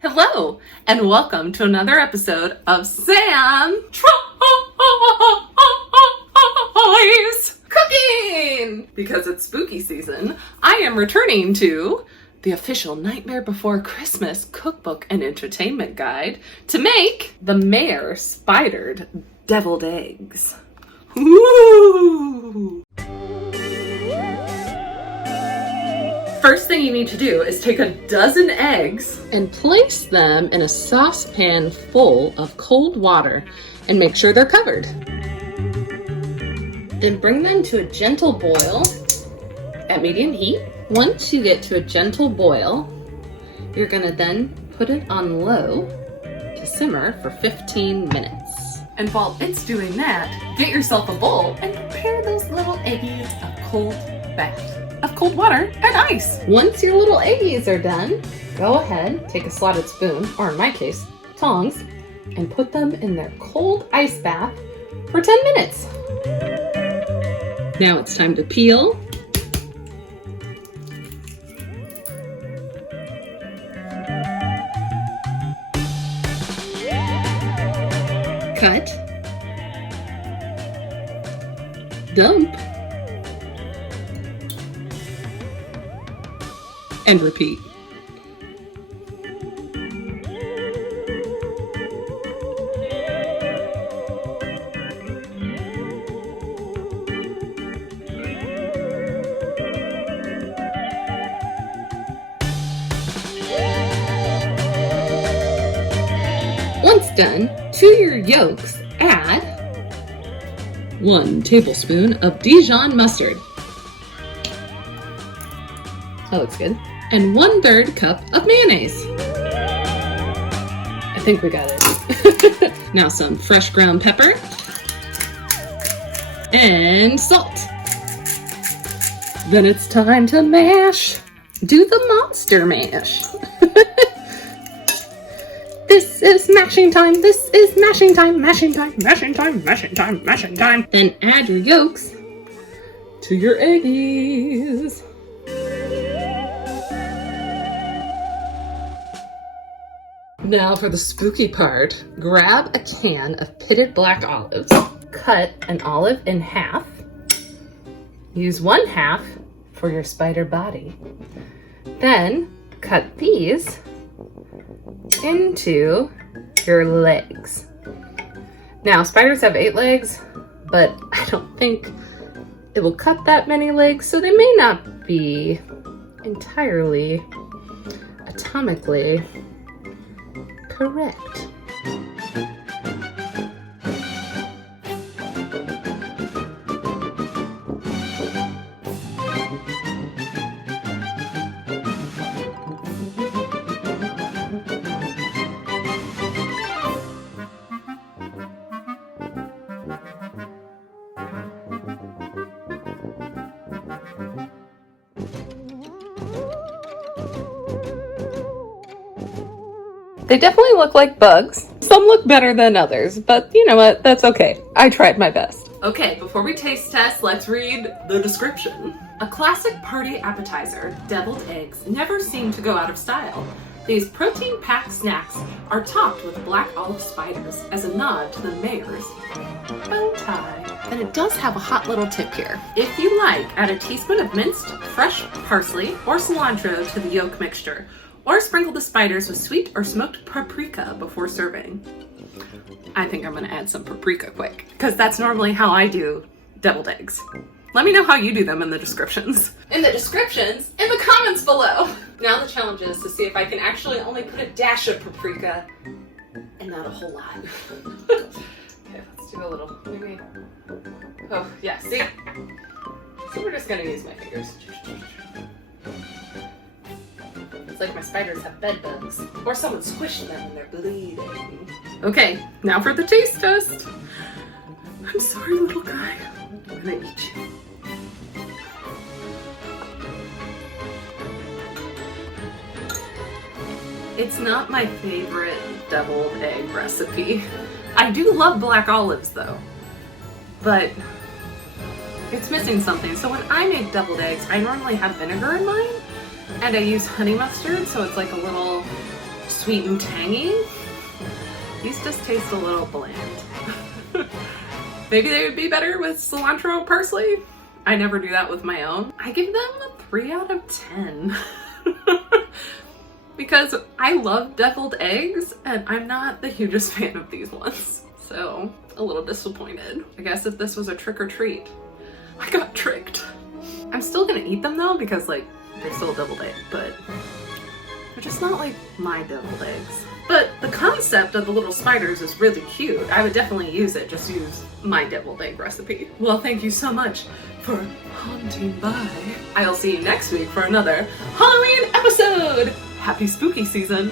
Hello, and welcome to another episode of Sam Tries Cooking! Because it's spooky season, I am returning to the official Nightmare Before Christmas Cookbook and Entertainment Guide to make the Mayor Spidered Deviled Eggs. Ooh! First thing you need to do is take a dozen eggs and place them in a saucepan full of cold water and make sure they're covered. Then bring them to a gentle boil at medium heat. Once you get to a gentle boil, you're gonna then put it on low to simmer for 15 minutes. And while it's doing that, get yourself a bowl and prepare those little eggies of cold bath. Of cold water and ice. Once your little eggies are done, go ahead, take a slotted spoon, or in my case, tongs, and put them in their cold ice bath for 10 minutes. Now it's time to peel. Cut. Dump. And repeat. Once done, to your yolks, add 1 tablespoon of Dijon mustard. That looks good. And 1/3 cup of mayonnaise. I think we got it. Now some fresh ground pepper and salt. Then it's time to mash. Do the monster mash. This is mashing time. This is mashing time. Mashing time. Mashing time. Mashing time. Mashing time. Then add your yolks to your eggies. Now for the spooky part, grab a can of pitted black olives, cut an olive in half, use 1/2 for your spider body, then cut these into your legs. Now spiders have 8 legs, but I don't think it will cut that many legs, so they may not be entirely atomically correct. They definitely look like bugs. Some look better than others, but you know what? That's okay. I tried my best. Okay, before we taste test, let's read the description. A classic party appetizer, deviled eggs never seem to go out of style. These protein-packed snacks are topped with black olive spiders as a nod to the mayor's bow tie. And it does have a hot little tip here. If you like, add a teaspoon of minced fresh parsley or cilantro to the yolk mixture, or sprinkle the spiders with sweet or smoked paprika before serving. I think I'm gonna add some paprika quick, because that's normally how I do deviled eggs. Let me know how you do them in the descriptions. In the comments below. Now the challenge is to see if I can actually only put a dash of paprika and not a whole lot. Okay, let's do a little, maybe. Oh, yeah, see? So we're just gonna use my fingers. It's like my spiders have bed bugs, or someone squished them and they're bleeding. Okay, now for the taste test. I'm sorry, little guy. I'm gonna eat you. It's not my favorite deviled egg recipe. I do love black olives though, but it's missing something. So when I make deviled eggs, I normally have vinegar in mine, and I use honey mustard, so it's like a little sweet and tangy. These just taste a little bland. Maybe they would be better with cilantro parsley. I never do that with my own. I give them a 3 out of 10. Because I love deviled eggs and I'm not the hugest fan of these ones. So a little disappointed. I guess if this was a trick or treat, I got tricked. I'm still gonna eat them though because like they're still deviled egg, but they're just not like my deviled eggs. But the concept of the little spiders is really cute. I would definitely use it, just use my deviled egg recipe. Well, thank you so much for haunting by. I'll see you next week for another Halloween episode. Happy spooky season.